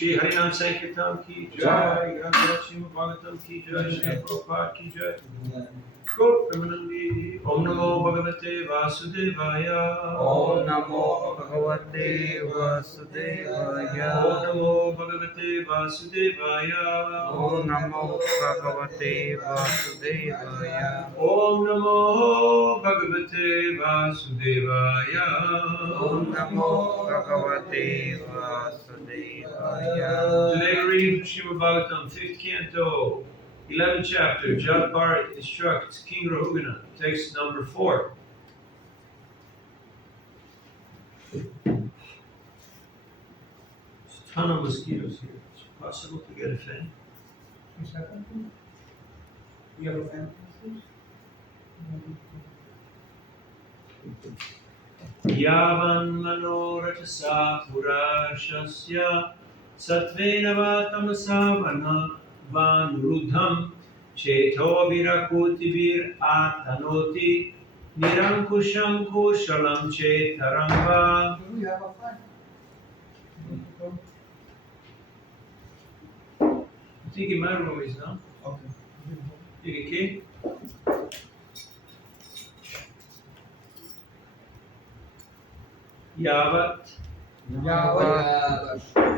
Shri Harinam Sankirtan ki jai, Grantham Bhagavatam ki jai, Shri Prabhupada ki jai. Om Namo Bhagavate Vasudevaya. Om Namo Bhagavate Vasudevaya. Om Namo Bhagavate Vasudevaya. Om Namo Bhagavate Vasudevaya. Om Namo Bhagavate Vasudevaya. Om Namo Bhagavate Vasudevaya. Today we're reading from Srimad Bhagavatam, 5th canto, 11th chapter. Jat Bharat instructs King Rahugana, text number 4. There's a ton of mosquitoes here. Is it possible to get a fan? You have a fan? Yavan manoratasa purashasya satvena vatamasa vanurudham cheto virakutivir atanoti nirankusham kushalam chetaramba. Do you have a fan? I think in my room is now. Okay. You can keep. Yavat,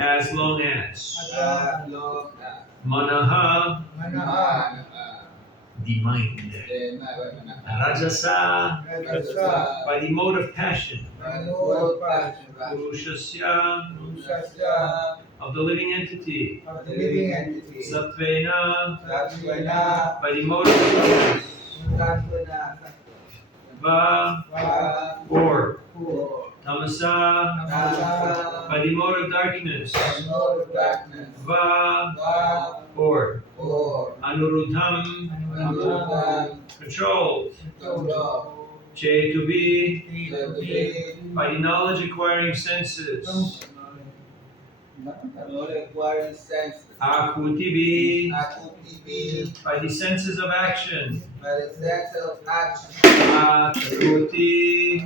as long as. Manaha, the mind. Rajasa, by the mode of passion. Purushasya, of the living entity. Sattvena, by the mode of goodness. Va, or. Tamasa, by the mode of darkness. Va, or. Anurudham, controlled. Che, to be, by the knowledge acquiring senses. Akuti, by the senses of action. Akaruti,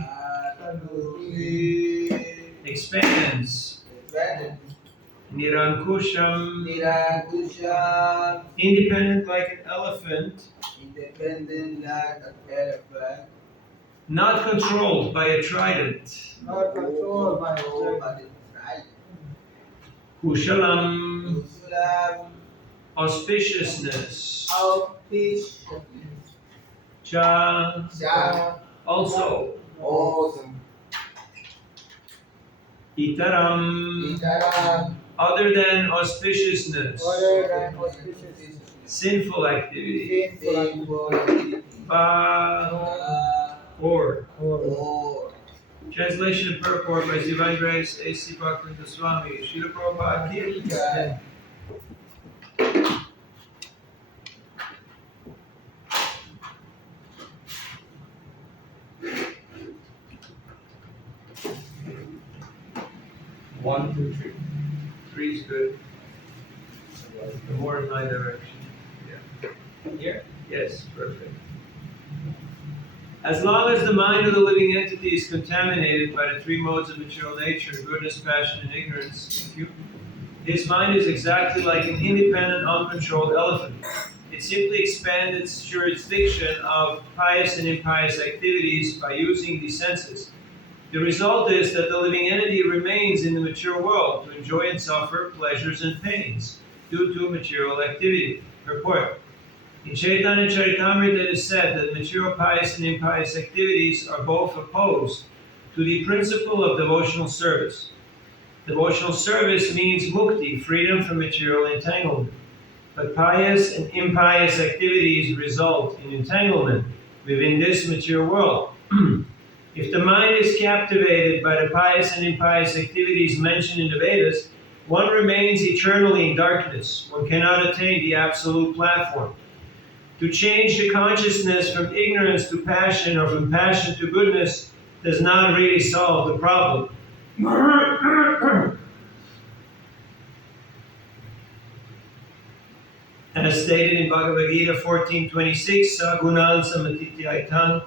expands. Nirankusham, independent like an elephant, not controlled by a trident. Not controlled by the Kushalam, auspiciousness. Cha, also. Itaram, other than auspiciousness. Sinful activity. Ba, or. Translation and purport by His Divine Grace A.C. Bhaktivinoda Swami. Srila Prabhupada ki jai. One, two, three. Three is good. The more in my direction. Yeah. Here? Yes, perfect. As long as the mind of the living entity is contaminated by the three modes of material nature, goodness, passion, and ignorance, his mind is exactly like an independent, uncontrolled elephant. It simply expands its jurisdiction of pious and impious activities by using the senses. The result is that the living entity remains in the material world to enjoy and suffer pleasures and pains due to material activity. Report. In Chaitanya Charitamrita it is said that material pious and impious activities are both opposed to the principle of devotional service. Devotional service means mukti, freedom from material entanglement. But pious and impious activities result in entanglement within this material world. If the mind is captivated by the pious and impious activities mentioned in the Vedas, one remains eternally in darkness. One cannot attain the absolute platform. To change the consciousness from ignorance to passion or from passion to goodness does not really solve the problem. As stated in Bhagavad Gita 14:26, Sagunan samatityaitang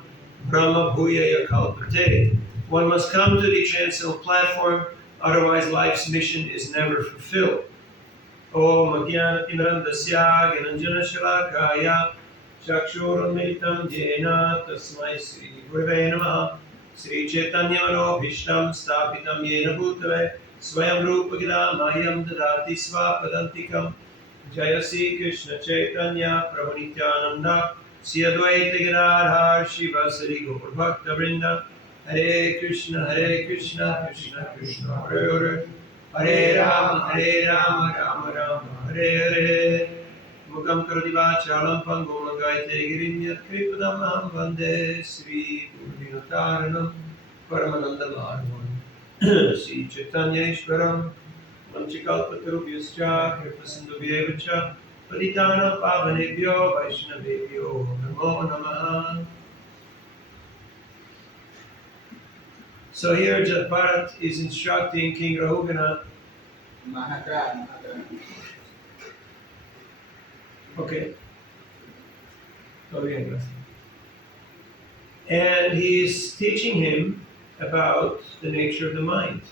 brahma bhuya yakalpate. One must come to the transcendental platform, otherwise life's mission is never fulfilled. Om Ajnanatinandasya Gyananjana Shalakaya Chakshurunmilitam Jena Tasmai Sri Gurave Namaha Sri Chaitanya Manobhishtam Stapitam Yena Bhutave Swayam Rupa Mayam Dadati Svapadantikam Jaya Sri Krishna Chaitanya Prabhu Nityananda Sri Advaita Gadadhar Shivasari Gaur Bhakta Vrinda Hare Krishna Krishna Krishna Hare Hare Hare Rama Rama Rama Hare Hare Mukam Karoti Vachalam Pangum Lagayate Girinyat Kripadam Aham Vande Sri Purnimataranam Paramananda Madhavam Sri Chaitanya Ishwaram Manchikalpatarubhyascha Kripasindubhyevacha Paditana Pavanebhyo Vaishnavebhyo Namo Namaha. So here Bharat is instructing King Rahugana. Mahakra. Okay. Oh, yeah. And he's teaching him about the nature of the mind.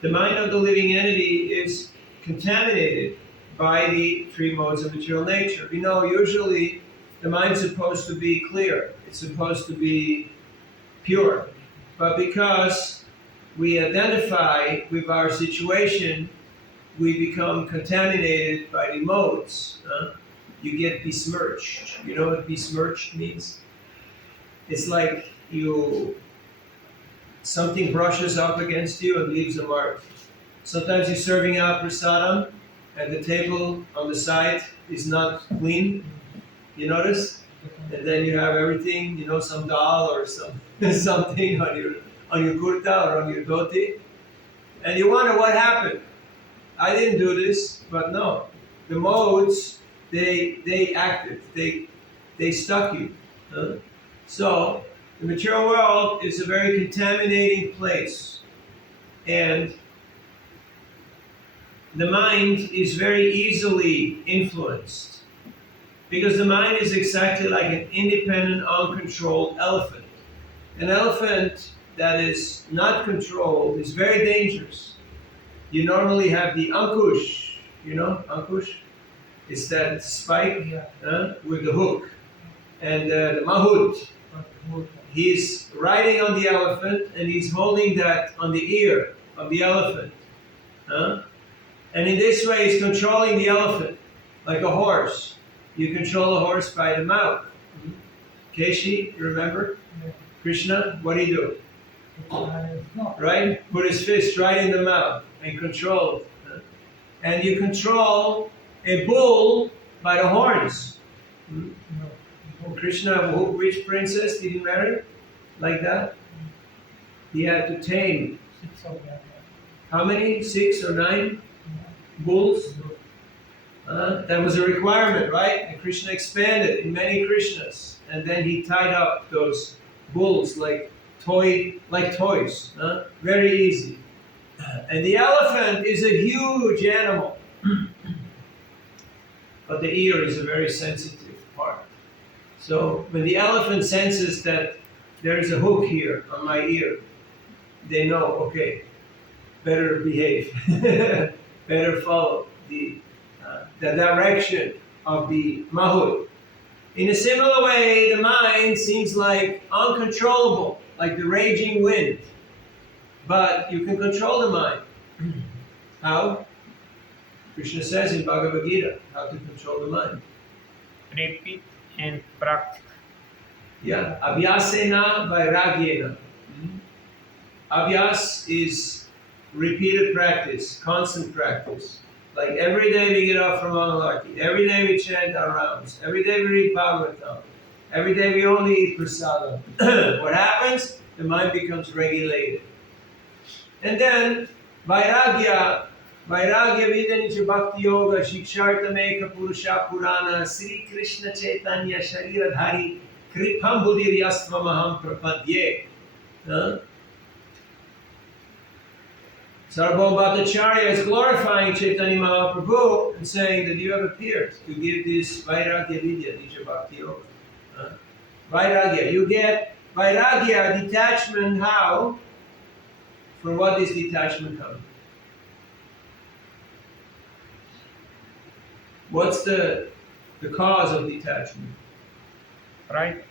The mind of the living entity is contaminated by the three modes of material nature. We know usually the mind's supposed to be clear. It's supposed to be pure. But because we identify with our situation, we become contaminated by the modes. You get besmirched. You know what besmirched means? It's like something brushes up against you and leaves a mark. Sometimes you're serving out prasadam and the table on the side is not clean. You notice? And then you have everything, some dal or something on your kurta or on your dhoti. And you wonder what happened. I didn't do this, but no. The modes, they acted. They stuck you. So, the material world is a very contaminating place. And the mind is very easily influenced. Because the mind is exactly like an independent, uncontrolled elephant. An elephant that is not controlled is very dangerous. You normally have the ankush, ankush? It's that spike with the hook. And the mahut, he's riding on the elephant and he's holding that on the ear of the elephant. And in this way he's controlling the elephant like a horse. You control a horse by the mouth. Keshi, you remember? Yeah. Krishna, what do you do? Right? Put his fist right in the mouth and control. And you control a bull by the horns. Krishna, which princess did he marry? Like that? He had to tame. How many? 6 or 9 bulls? That was a requirement, right? And Krishna expanded in many Krishnas. And then he tied up those bulls like toys. Very easy. And the elephant is a huge animal. But the ear is a very sensitive part. So when the elephant senses that there is a hook here on my ear, they know, okay, better behave. Better follow the direction of the mahut. In a similar way, the mind seems like uncontrollable, like the raging wind. But you can control the mind. How? Krishna says in Bhagavad Gita, how to control the mind. Repeat and practice. Yeah, abhyasena vairagyena. Abhyas is repeated practice, constant practice. Like every day we get up from Mangalarti, every day we chant our rounds, every day we read Bhagavatam, every day we only eat prasadam. What happens? The mind becomes regulated. And then Vairagya Vidanicha Bhakti Yoga Shikshartameka Purusha Purana Sri Krishna Chaitanya Shariradhari Kripam Buddhiryastvamaham Prapadye. Sarvabhauma Bhattacharya is glorifying Chaitanya Mahaprabhu and saying that you have appeared to give this Vairagya Vidya, Nisha Bhakti Yoga. Vairagya, you get Vairagya, detachment, how? From what is detachment coming? What's the cause of detachment? Right?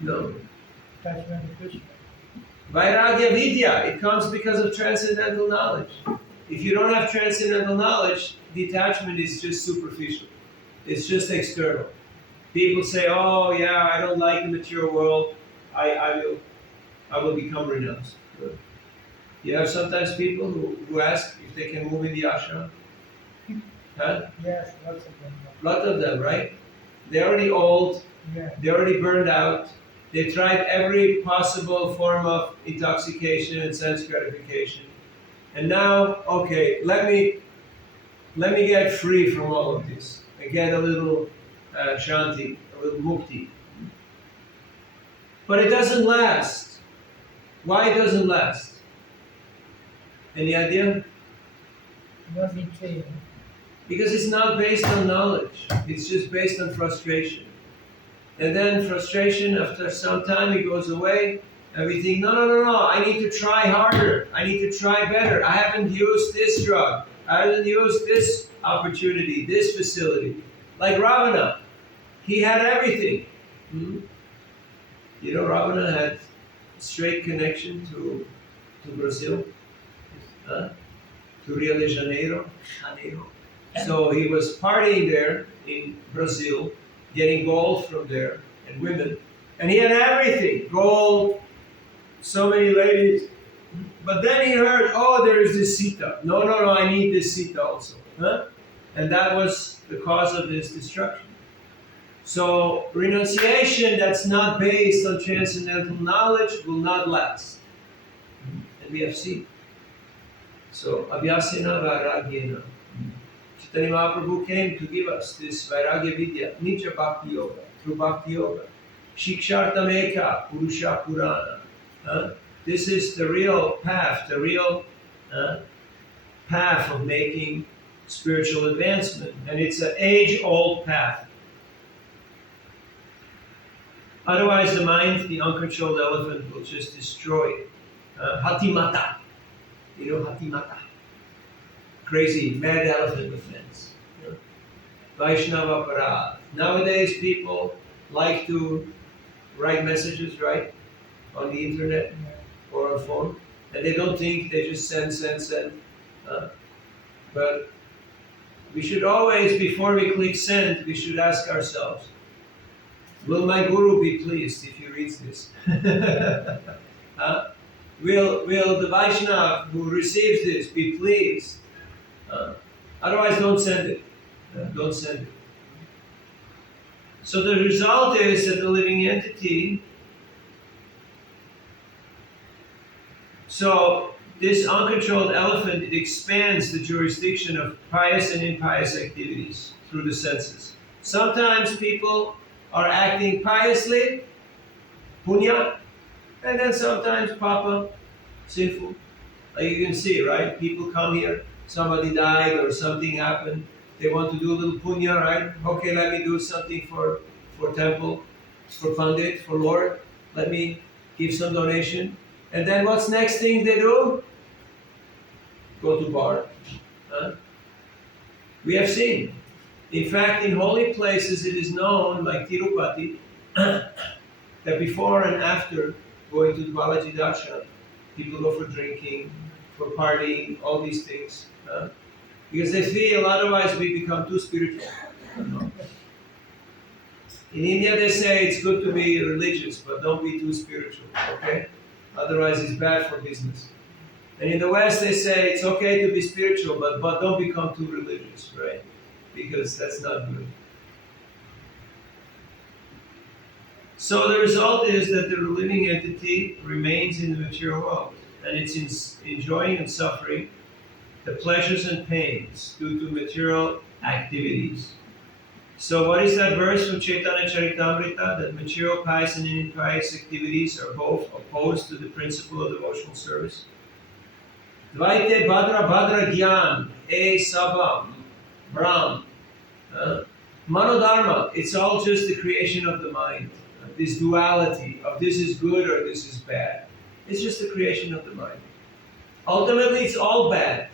No. Attachment to Krishna. Vairagya vidya, it comes because of transcendental knowledge. If you don't have transcendental knowledge, detachment is just superficial. It's just external. People say, oh yeah, I don't like the material world, I will become renounced. Good. You have sometimes people who ask if they can move in the ashram. Huh? Yes, lots of them. Lot of them, right? They're already old, Yeah. they're already burned out. They tried every possible form of intoxication and sense gratification. And now, okay, let me get free from all of this and get a little shanti, a little mukti. But it doesn't last. Why it doesn't last? Any idea? Was he trained? Because it's not based on knowledge. It's just based on frustration. And then frustration, after some time, it goes away. And we think, no, I need to try harder. I need to try better. I haven't used this drug. I haven't used this opportunity, this facility. Like Ravana, he had everything. You know, Ravana had straight connection to Brazil, to Rio de Janeiro. So he was partying there in Brazil, getting gold from there and women. And he had everything, gold, so many ladies. But then he heard, oh, there is this Sita. No, I need this Sita also. And that was the cause of his destruction. So renunciation that's not based on transcendental knowledge will not last. And we have seen. So, abhyasena vairagyena. Chaitanya Mahaprabhu came to give us this Vairagya Vidya, Nitya Bhakti Yoga, through Bhakti Yoga. Shikshartam Eka, Purusha Purana. This is the real path, the real path of making spiritual advancement. And it's an age-old path. Otherwise, the mind, the uncontrolled elephant, will just destroy it. Hatimata. You know Hatimata? Crazy, mad elephant offense. Vaishnava Parad. Nowadays, people like to write messages, right? On the internet or on phone. And they don't think, they just send. But we should always, before we click send, we should ask ourselves, will my guru be pleased if he reads this? Will the Vaishnava who receives this be pleased? Otherwise, don't send it. Don't send it. So the result is that the living entity, so this uncontrolled elephant, it expands the jurisdiction of pious and impious activities through the senses. Sometimes people are acting piously, punya, and then sometimes papa, sinful. Like you can see, right? People come here, somebody died or something happened, they want to do a little punya, right? Okay, let me do something for temple, for pandit, for Lord. Let me give some donation. And then what's next thing they do? Go to bar. We have seen. In fact, in holy places, it is known, like Tirupati, that before and after going to the Balaji Darshan, people go for drinking, for partying, all these things. Because they feel otherwise we become too spiritual. In India, they say it's good to be religious, but don't be too spiritual, okay? Otherwise, it's bad for business. And in the West, they say it's okay to be spiritual, but don't become too religious, right? Because that's not good. So the result is that the living entity remains in the material world, and it's enjoying and suffering the pleasures and pains due to material activities. So what is that verse from Chaitanya Charitamrita? That material pious and impious activities are both opposed to the principle of devotional service. Dvaite Bhadra Bhadra Gyan, E Sabam, Brahm. Manodharma, it's all just the creation of the mind. This duality of this is good or this is bad. It's just the creation of the mind. Ultimately, it's all bad.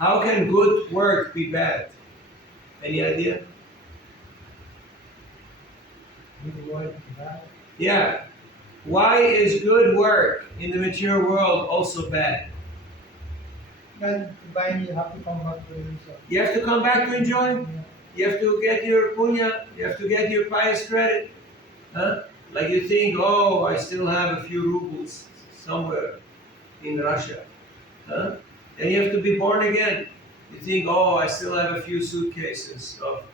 How can good work be bad? Any idea? Good word, bad. Yeah. Why is good work in the material world also bad? Because to buy you have to come back to yourself. You have to come back to enjoy. Yeah. You have to get your punya. You have to get your pious credit. Huh? Like you think, oh, I still have a few rubles somewhere in Russia. Huh? Then you have to be born again. You think, oh, I still have a few suitcases of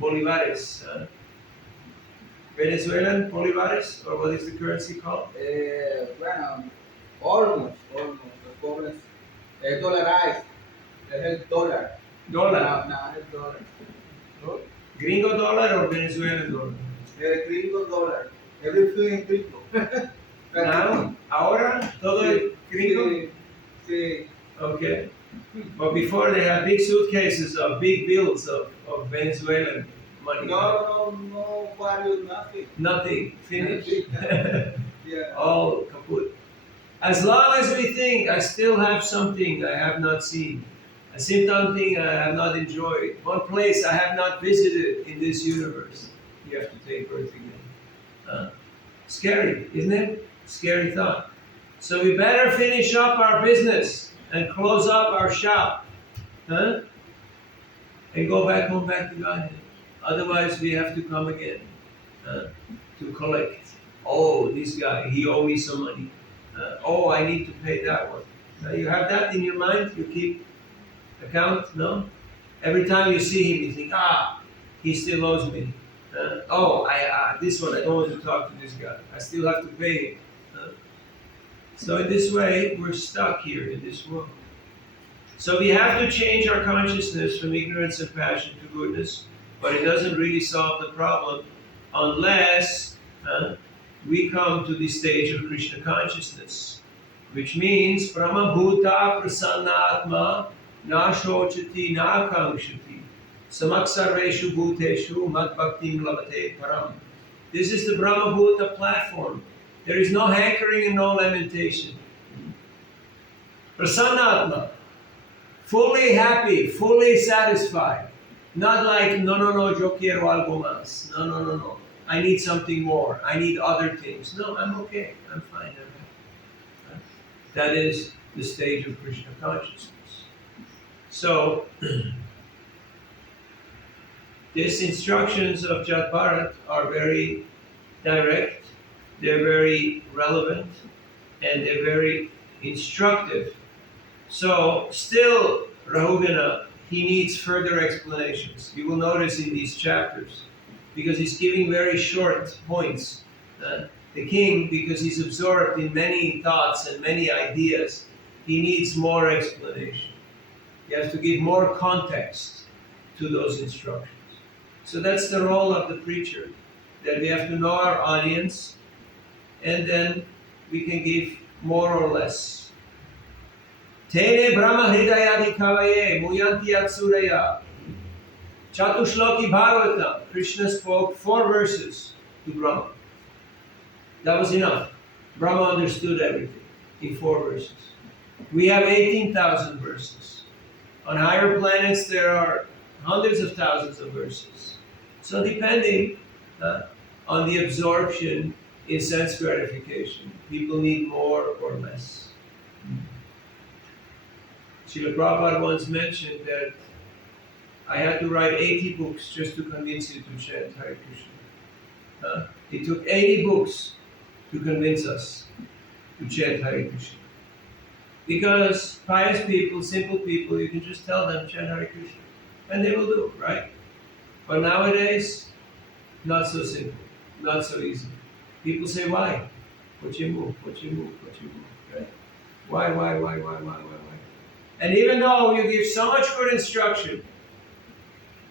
bolivares. Huh? Venezuelan bolivares, or what is the currency called? Bueno, almost. Los pobres. Dollarize. Es el dólar. Dollar. No, es el dólar. ¿No? Gringo dollar or Venezuelan dollar? El gringo dólar. Everything in gringo. Now, ahora, todo es gringo? Sí, sí. Okay. But before they had big suitcases of big bills of Venezuelan money. No value nothing. Nothing. Finished. Yeah. All kaput. As long as we think I still have something I have not seen, I see something I have not enjoyed, one place I have not visited in this universe, you have to take birth again. Scary, isn't it? Scary thought. So we better finish up our business and close up our shop, and go back home, back to Godhead. Otherwise, we have to come again to collect. Oh, this guy, he owed me some money. Oh, I need to pay that one. You have that in your mind? You keep account? No? Every time you see him, you think, he still owes me. This one, I don't want to talk to this guy. I still have to pay him. So in this way, we're stuck here in this world. So we have to change our consciousness from ignorance and passion to goodness, but it doesn't really solve the problem unless we come to the stage of Krishna consciousness, which means Brahmabhuta Prasannatma Na Shochati Na Kankshati Samaksarveshu Bhuteshu Mad Bhaktim Lavate Param. This is the Brahmabhuta platform. There is no hankering and no lamentation. Prasannatma, fully happy, fully satisfied. Not like, no, yo quiero algo más. No. I need something more. I need other things. No, I'm okay. I'm fine. I'm happy. That is the stage of Krishna consciousness. So, these instructions of Jat Bharat are very direct, they're very relevant, and they're very instructive. So, still, Rahugana, he needs further explanations. You will notice in these chapters, because he's giving very short points. The king, because he's absorbed in many thoughts and many ideas, he needs more explanation. He has to give more context to those instructions. So that's the role of the preacher, that we have to know our audience, and then we can give more or less. Tene Brahma Hridayadi Kavaye Muyanti Atsuraya. Chatushloki Bhagavatam, Krishna spoke 4 verses to Brahma. That was enough. Brahma understood everything in 4 verses. We have 18,000 verses. On higher planets there are hundreds of thousands of verses. So depending on the absorption in sense gratification, people need more or less. Srila Prabhupada once mentioned that I had to write 80 books just to convince you to chant Hare Krishna. It took 80 books to convince us to chant Hare Krishna. Because pious people, simple people, you can just tell them chant Hare Krishna, and they will do, right? But nowadays, not so simple, not so easy. People say, why? Pochimu, right? Why? And even though you give so much good instruction,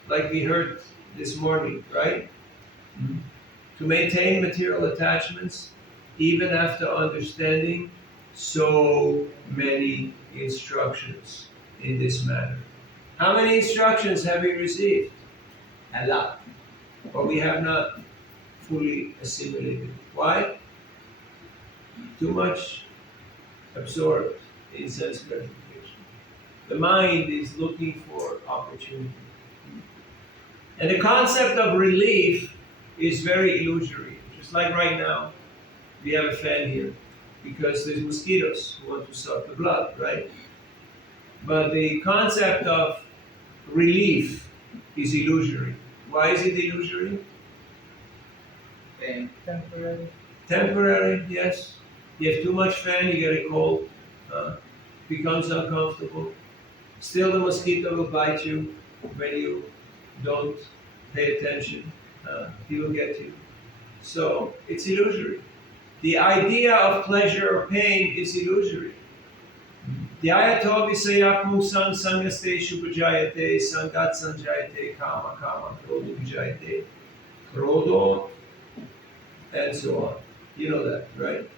like we heard this morning, right? Mm-hmm. To maintain material attachments, even after understanding so many instructions in this matter. How many instructions have we received? A lot. But we have not fully assimilated. Why? Too much absorbed in sense gratification. The mind is looking for opportunity. And the concept of relief is very illusory. Just like right now, we have a fan here because there's mosquitoes who want to suck the blood, right? But the concept of relief is illusory. Why is it illusory? Pain. Temporary. Temporary, yes. You have too much fan, you get a cold, becomes uncomfortable. Still, the mosquito will bite you when you don't pay attention. He will get you. So it's illusory. The idea of pleasure or pain is illusory. The ayatollah visayakum san sangaste shubhajayate sangat sanjayate kama kama krodo vijayate krodo, and so on. You know that, right?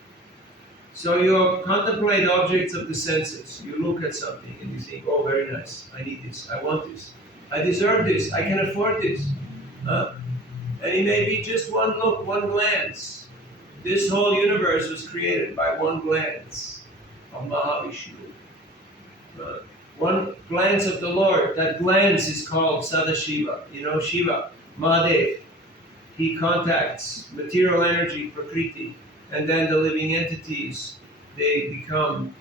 So you contemplate objects of the senses. You look at something and you think, oh, very nice. I need this. I want this. I deserve this. I can afford this. And it may be just one look, one glance. This whole universe was created by one glance of Mahavishnu. One glance of the Lord. That glance is called Sadashiva. You know, Shiva, Mahadev. He contacts material energy, Prakriti, and then the living entities, they become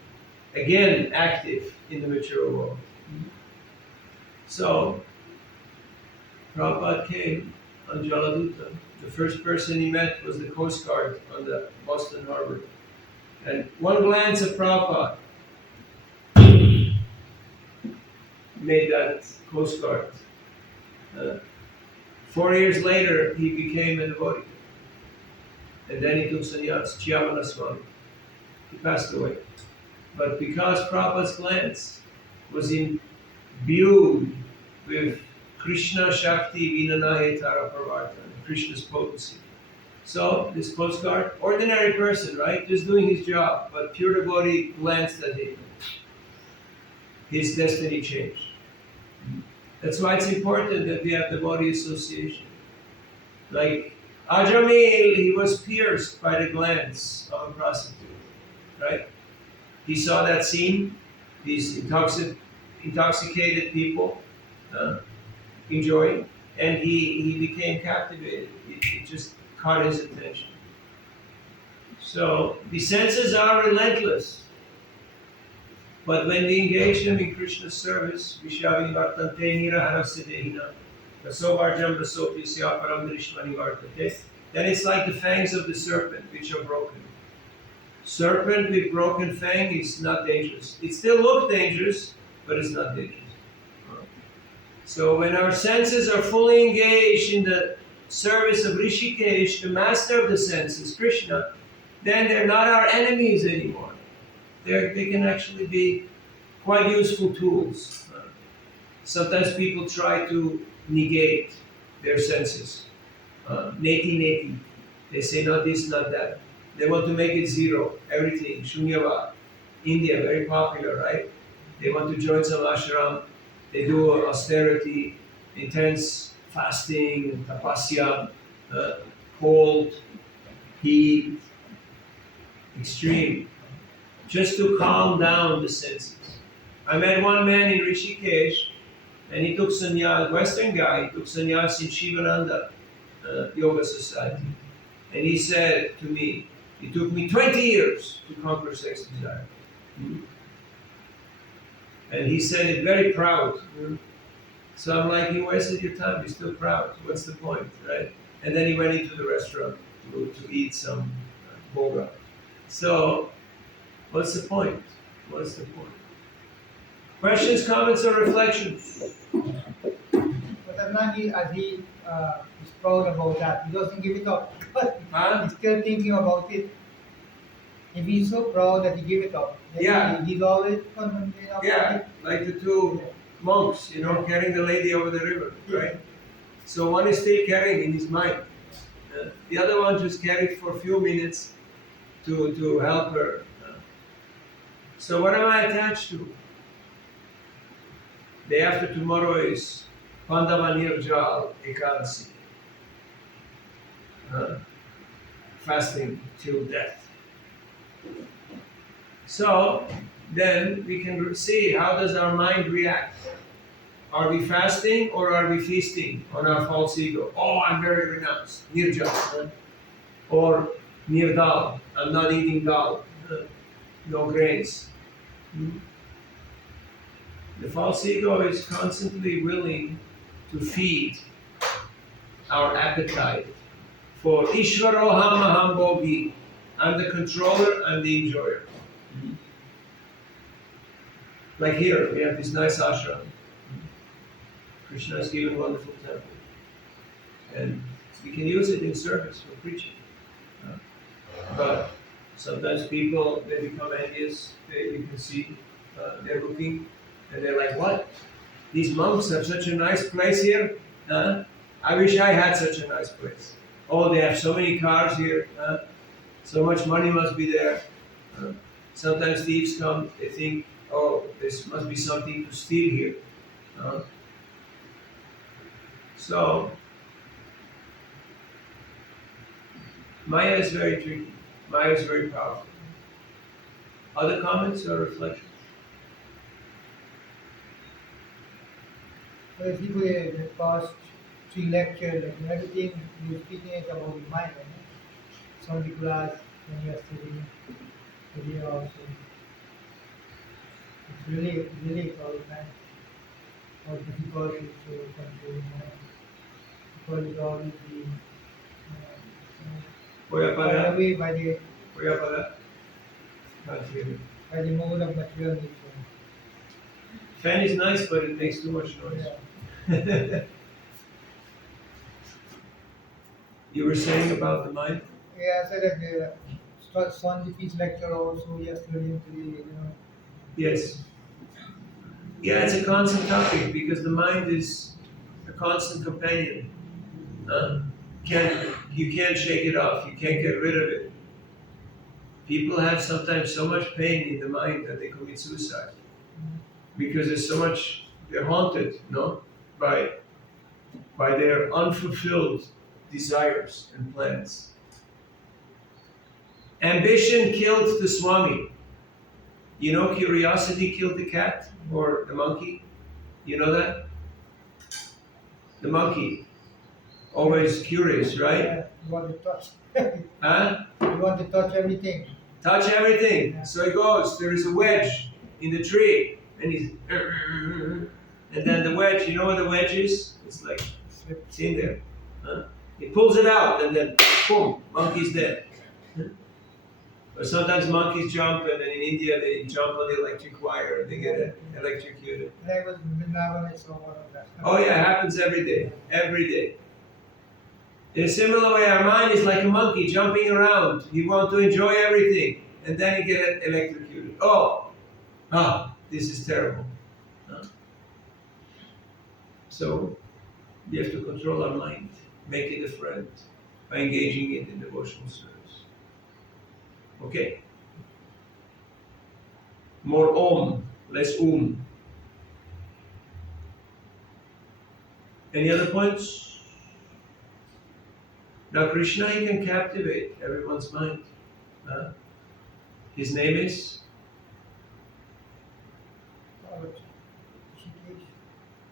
again active in the material world. So, Prabhupada came on Jaladuta. The first person he met was the Coast Guard on the Boston Harbor. And one glance of Prabhupada made that Coast Guard. 4 years later, he became a devotee. And then he took sannyas, Chiyavana Swami. He passed away. But because Prabhupada's glance was imbued with Krishna Shakti Vinanahe Tara Pravartana, Krishna's potency. So, this Coast Guard, ordinary person, right? Just doing his job, but pure devotee glanced at him. His destiny changed. That's why it's important that we have devotee association. Like Ajamil, he was pierced by the glance of a prostitute, right? He saw that scene, these intoxicated people enjoying, and he became captivated. It just caught his attention. So the senses are relentless. But when we engage them in Krishna's service, Vishyavivartante niraharasya Vasovarjam vasopi syaparam drishmani vartate, then it's like the fangs of the serpent which are broken. Serpent with broken fang is not dangerous. It still looks dangerous, but it's not dangerous. So when our senses are fully engaged in the service of Rishikesh, the master of the senses, Krishna, then they're not our enemies anymore. They can actually be quite useful tools. Sometimes people try to negate their senses. Neti. They say not this, not that. They want to make it zero, everything, shunyavad. India, very popular, right? They want to join some ashram. They do austerity, intense fasting, tapasya, cold, heat, extreme, just to calm down the senses. I met one man in Rishikesh, and he took sannyas, Western guy, he took sannyas in Shivananda Yoga Society. And he said to me, it took me 20 years to conquer sex desire. And he said it very proud. So I'm like, you wasted your time, you're still proud. What's the point, right? And then he went into the restaurant to eat some boga. So, what's the point? What's the point? Questions, comments, or reflections? But as he is proud about that, he doesn't give it up. But he's still thinking about it. If he's so proud that he gave it up, then he's always contemplating about it. Like the two monks, carrying the lady over the river, right? So one is still carrying in his mind. The other one just carried for a few minutes to help her. So what am I attached to? Day after tomorrow is Pandava Nirjal Ekadasi. Fasting till death. So then we can see how does our mind react. Are we fasting or are we feasting on our false ego? Oh, I'm very renounced. Nirja. Huh? Or Nirdal. I'm not eating dal. No grains. Hmm? The false ego is constantly willing to feed our appetite for Ishvaro Hamaham Bogi. I'm the controller, I'm the enjoyer. Like here, we have this nice ashram. Krishna has given a wonderful temple. And we can use it in service for preaching. But sometimes people, they become envious. You can see they're looking and they're like, what? These monks have such a nice place here? I wish I had such a nice place. Oh, they have so many cars here. So much money must be there. Sometimes thieves come, they think, oh, this must be something to steal here. So, Maya is very tricky. Maya is very powerful. Other comments or reflections? So if you the past 3 lectures, like everything you're speaking is about the mind, right? So in the class, when you are studying, video also. It's really all the time. How difficult it is to control the mind. Because it's always the Voy a parar. away by the Voy a parar. Can't hear me. mode of material nature. Fan is nice, but it makes too much noise. Yeah. You were saying about the mind? Yeah, I said that Sanji's lecture also yesterday, today, Yes. Yeah, it's a constant topic because the mind is a constant companion. You can't shake it off. You can't get rid of it. People have sometimes so much pain in the mind that they commit suicide because there's so much. They're haunted, by their unfulfilled desires and plans. Ambition killed the Swami. You know, curiosity killed the cat or the monkey. You know that? The monkey, always curious, right? Yeah, you want to touch. Huh? You want to touch everything. Touch everything. So he goes. There is a wedge in the tree, and he's, and then the wedge. You know what the wedge is? It's like it's in there. He pulls it out, and then boom, monkey's dead. Or sometimes monkeys jump, and then in India they jump on the electric wire and they get electrocuted. And I was in Navina, I saw one of that. Oh yeah, it happens every day. Every day. In a similar way, our mind is like a monkey jumping around. You want to enjoy everything, and then you get electrocuted. This is terrible. So, we have to control our mind, make it a friend, by engaging it in devotional service. Okay? More om, less Any other points? Now Krishna, he can captivate everyone's mind. His name is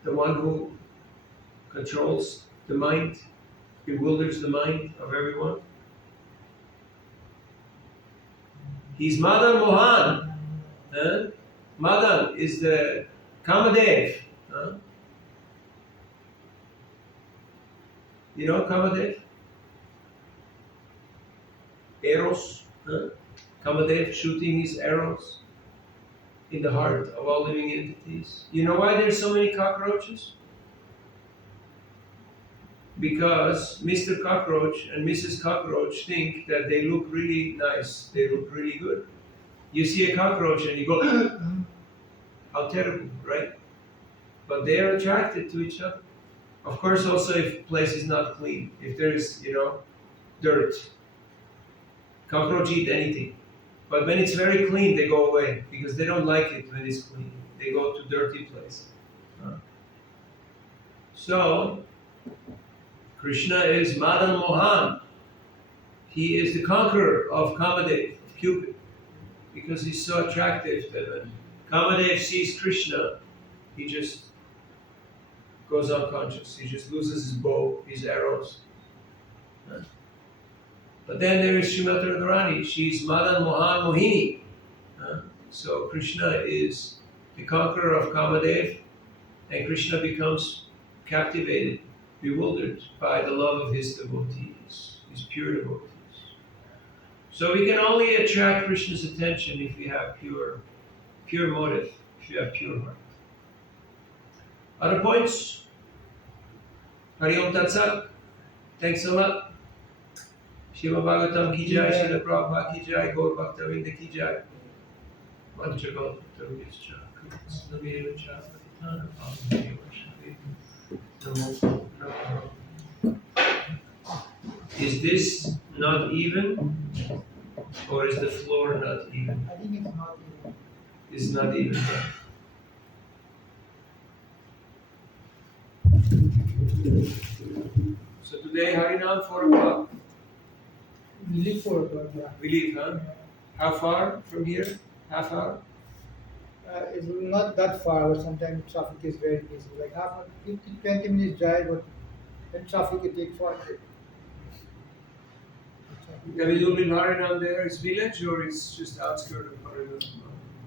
the one who controls the mind, bewilders the mind of everyone. He's Madan Mohan. Madan is the Kamadev. You know Kamadev? Eros. Kamadev shooting his arrows in the heart of all living entities. You know why there's so many cockroaches? Because Mr. Cockroach and Mrs. Cockroach think that they look really nice, they look really good. You see a cockroach and you go, how terrible, right? But they are attracted to each other. Of course, also if the place is not clean, if there is, dirt. Cockroach eat anything. But when it's very clean, they go away because they don't like it when it's clean. They go to dirty place. So, Krishna is Madan Mohan. He is the conqueror of Kamadev, of Cupid, because he's so attractive that when Kamadev sees Krishna, he just goes unconscious. He just loses his bow, his arrows. But then there is Srimati Radharani. She's Madan Mohan Mohini. So Krishna is the conqueror of Kamadev, and Krishna becomes captivated, bewildered by the love of his devotees, his pure devotees. So we can only attract Krishna's attention if we have pure motive, if you have pure heart. Other points? Hari Om Tat Sat. Thanks a lot. Shima Bhagavatam ki jai, Srila Prabhupada ki jai, Gaur Bhaktavinda ki jai. Manchagal Tarvischa, Navina Cha, Patitana, Namo. Is this not even? Or is the floor not even? I think it's not even. It's not even. So today, Harinam, 4 o'clock. We leave for it, yeah. We leave, huh? How far from here? Half hour? It's not that far, but sometimes traffic is very busy. Like 20 minutes drive, but then traffic it takes 40. Have you been Harinam there? It's village or it's just outskirts of Harinam?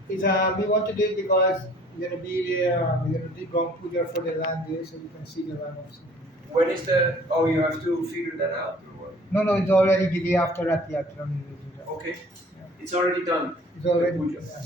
It's, we want to do it because we're going to be there, we're going to do Gong Puja for the land there, so you can see the land of Surinam. When is the, oh, you have to figure that out or what? No, it's already the day after Rath Yatra. Okay. It's already done. It's already Puja. yeah.